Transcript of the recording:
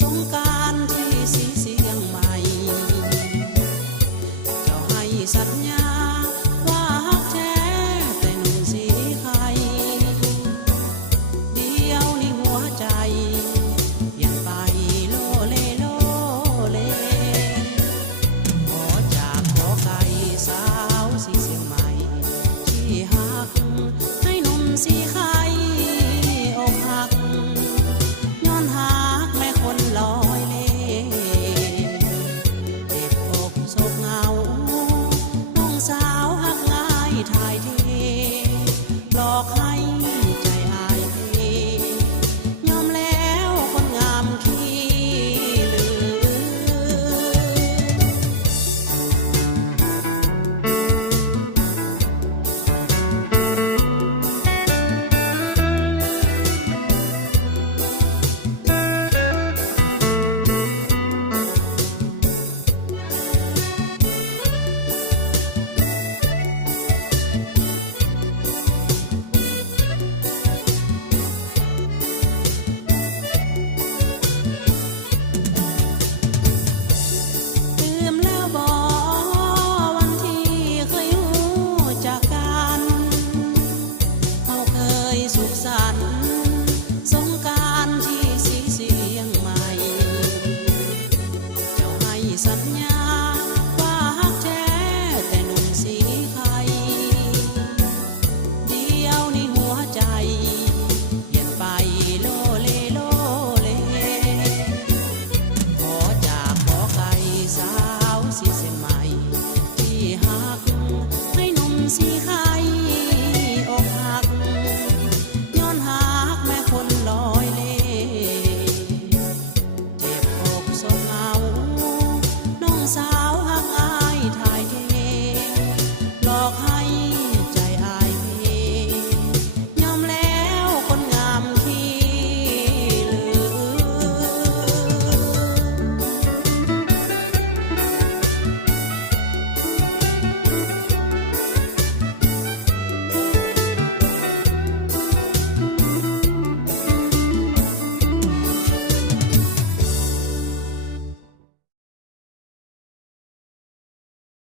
สงกรานต์ที่สีเสียงใหม่เจ้าให้สัญญาว่าฮักแท้แต่หนุ่มสีไข่เดียวนี้หัวใจเปลี่ยนไปโลเลโลเลขอจากขอไก่สาวสีเสียงใหม่ที่ฮักให้หนุ่มสีไข่อกหักย้อนหากแม่คนลอยเล่เจ็บอกโศกเหงาน้องสาวหักง่ายทายเทหลอกให้ใจอายเพยอมแล้วคนงามคิ